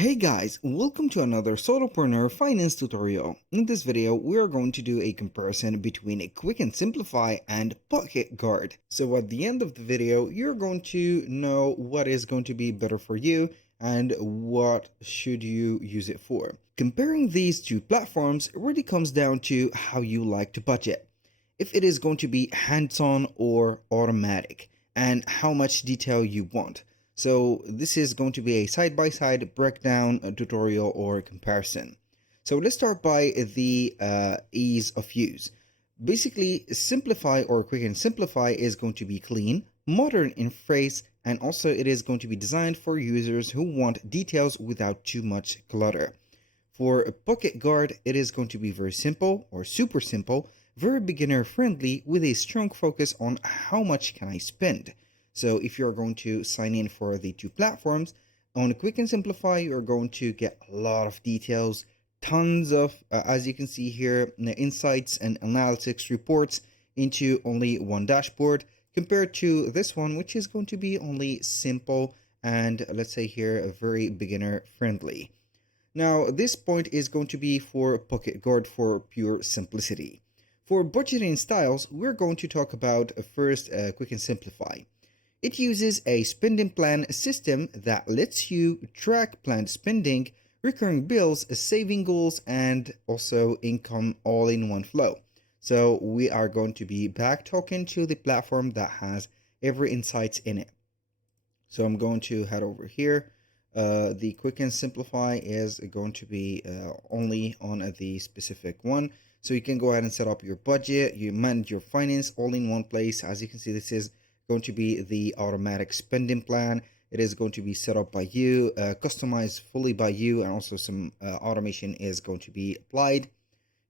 Hey guys, welcome to another solopreneur finance tutorial. In this video, we are going to do a comparison between a Quick and Simplify and PocketGuard. So at the end of the video, you're going to know what is going to be better for you and what should you use it for. Comparing these two platforms really comes down to how you like to budget. If it is going to be hands-on or automatic, and how much detail you want. So this is going to be a side-by-side breakdown, a tutorial, or comparison. So let's start by the ease of use. Basically, Simplify or Quick and Simplify is going to be clean, modern in phrase, and also it is going to be designed for users who want details without too much clutter. For PocketGuard, it is going to be very simple or super simple, very beginner friendly with a strong focus on how much can I spend. So if you're going to sign in for the two platforms, on Quick and Simplify, you're going to get a lot of details, tons of, as you can see here, insights and analytics reports into only one dashboard compared to this one, which is going to be only simple and let's say here, very beginner friendly. Now, this point is going to be for PocketGuard for pure simplicity. For budgeting styles, we're going to talk about first Quick and Simplify. It uses a spending plan system that lets you track planned spending, recurring bills, saving goals, and also income all in one flow. So we are going to be back talking to the platform that has every insight in it. So I'm going to head over here. The Quick and Simplify is going to be only on the specific one. So you can go ahead and set up your budget, you manage your finance all in one place. As you can see, this is going to be the automatic spending plan. It is going to be set up by you, customized fully by you, and also some automation is going to be applied.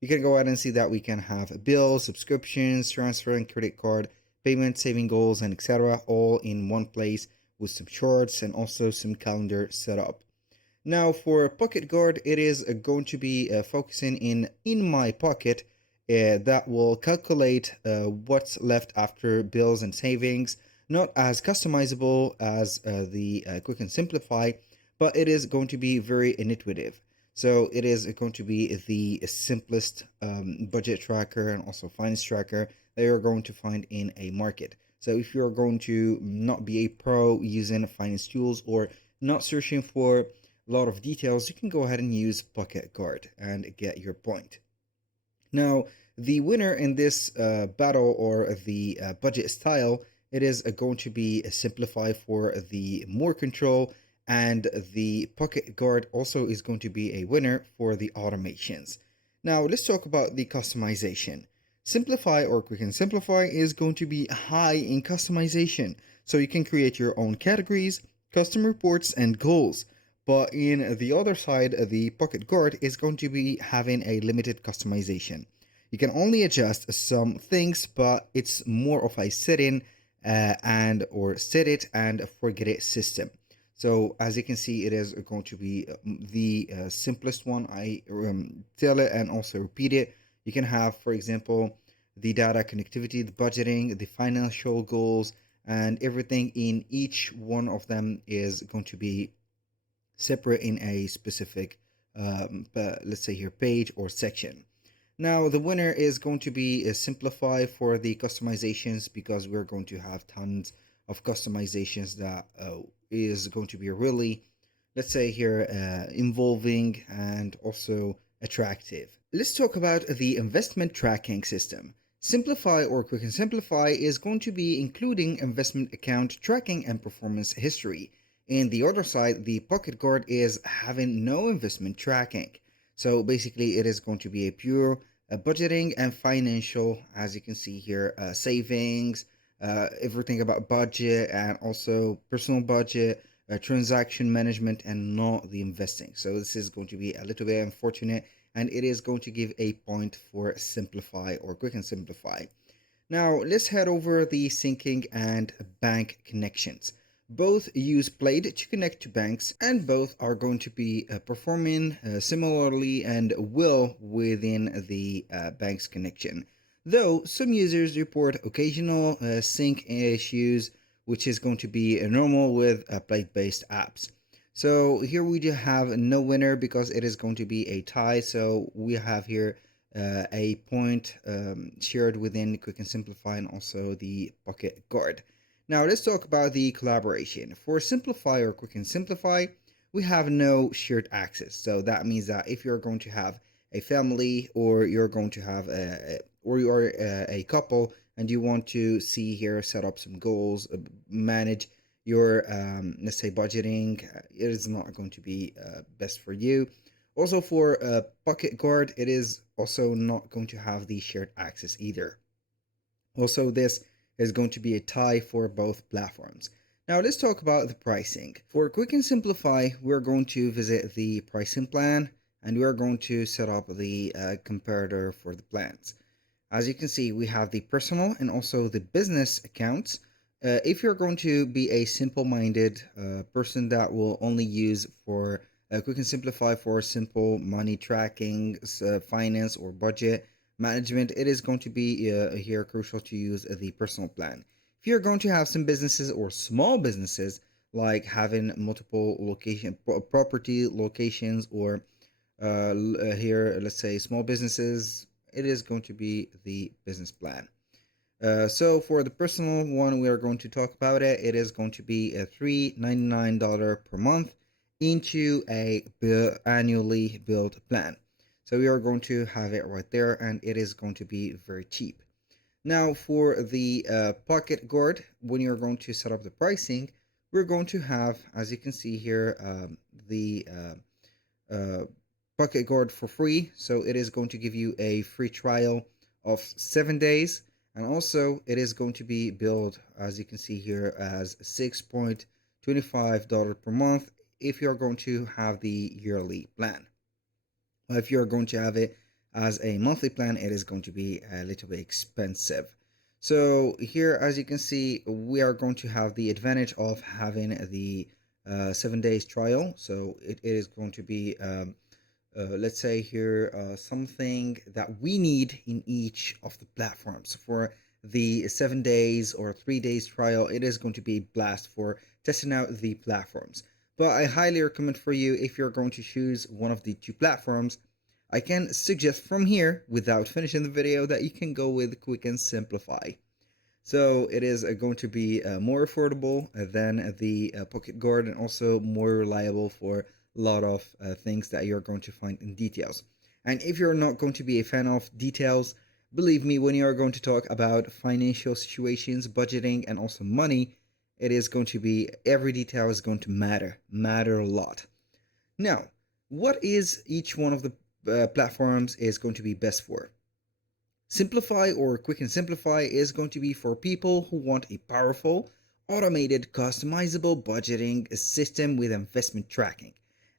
You can go ahead and see that we can have bills, subscriptions, transfer and credit card, payment, saving goals, and etc. all in one place with some charts and also some calendar setup. Now for PocketGuard, it is going to be focusing in my pocket that will calculate what's left after bills and savings, not as customizable as the Quick and Simplify, but it is going to be very intuitive. So it is going to be the simplest budget tracker and also finance tracker that you're going to find in a market. So if you're going to not be a pro using finance tools or not searching for a lot of details, you can go ahead and use PocketGuard and get your point. Now, the winner in this battle or the budget style, it is going to be a Simplify for the more control, and the PocketGuard also is going to be a winner for the automations. Now, let's talk about the customization. Simplify or Quick and Simplify is going to be high in customization, so you can create your own categories, custom reports, and goals. But in the other side, the PocketGuard is going to be having a limited customization. You can only adjust some things, but it's more of a set-in and or set it and forget it system. So as you can see, it is going to be the simplest one. I tell it and also repeat it. You can have, for example, the data connectivity, the budgeting, the financial goals, and everything in each one of them is going to be separate in a specific, let's say here, page or section. Now, the winner is going to be a Simplify for the customizations because we're going to have tons of customizations that is going to be really, let's say here, involving and also attractive. Let's talk about the investment tracking system. Simplify or Quick and Simplify is going to be including investment account tracking and performance history. And the other side, the PocketGuard is having no investment tracking. So basically, it is going to be a pure budgeting and financial, as you can see here, savings, everything about budget and also personal budget, transaction management, and not the investing. So this is going to be a little bit unfortunate, and it is going to give a point for Simplify or Quick and Simplify. Now let's head over the syncing and bank connections. Both use Plaid to connect to banks, and both are going to be performing similarly and well within the bank's connection. Though some users report occasional sync issues, which is going to be normal with Plaid-based apps. So here we do have no winner because it is going to be a tie. So we have here a point shared within Quick and Simplify and also the Pocket Guard. Now let's talk about the collaboration. For Simplify or Quick and Simplify, we have no shared access. So that means that if you're going to have a family or you're going to have or you are a couple and you want to see here, set up some goals, manage your let's say budgeting, it is not going to be best for you. Also for Pocket Guard, it is also not going to have the shared access either. Also, this is going to be a tie for both platforms. Now let's talk about the pricing. For Quick and Simplify, we're going to visit the pricing plan and we're going to set up the comparator for the plans. As you can see, we have the personal and also the business accounts. If you're going to be a simple-minded person that will only use for Quick and Simplify for simple money tracking, finance or budget management, it is going to be here crucial to use the personal plan. If you're going to have some businesses or small businesses like having multiple location property locations or here let's say small businesses, it is going to be the business plan. So for the personal one, we are going to talk about it. It is going to be a $399 per month into a annually billed plan. So we are going to have it right there, and it is going to be very cheap. Now for the Pocket Guard, when you're going to set up the pricing, we're going to have, as you can see here, the uh, Pocket Guard for free. So it is going to give you a free trial of 7 days. And also it is going to be billed, as you can see here, as $6.25 per month if you're going to have the yearly plan. If you're going to have it as a monthly plan, it is going to be a little bit expensive. So here, as you can see, we are going to have the advantage of having the 7 days trial. So it is going to be let's say here something that we need in each of the platforms. For the 7 days or 3 days trial, it is going to be blast for testing out the platforms. But I highly recommend for you, if you're going to choose one of the two platforms, I can suggest from here without finishing the video that you can go with Quick and Simplify. So it is going to be more affordable than the Pocket Guard and also more reliable for a lot of things that you're going to find in details. And if you're not going to be a fan of details, believe me, when you are going to talk about financial situations, budgeting, and also money, it is going to be, every detail is going to matter a lot. Now, what is each one of the platforms is going to be best for? Simplify or Quick and Simplify is going to be for people who want a powerful, automated, customizable budgeting system with investment tracking.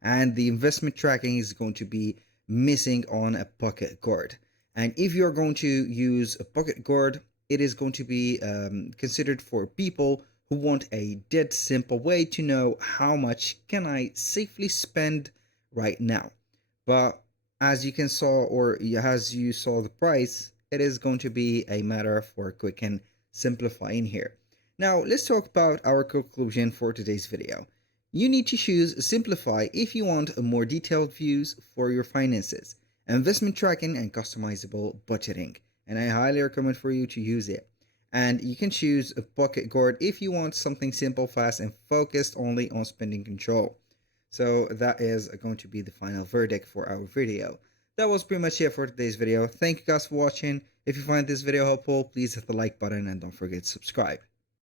And the investment tracking is going to be missing on a Pocket Guard. And if you're going to use a Pocket Guard, it is going to be considered for people who want a dead simple way to know how much can I safely spend right now. But as you can saw, or as you saw the price, it is going to be a matter for Quick and Simplify in here. Now let's talk about our conclusion for today's video. You need to choose Simplify if you want a more detailed views for your finances, investment tracking, and customizable budgeting. And I highly recommend for you to use it. And you can choose a Pocket Guard if you want something simple, fast, and focused only on spending control. So that is going to be the final verdict for our video. That was pretty much it for today's video. Thank you guys for watching. If you find this video helpful, please hit the like button and don't forget to subscribe.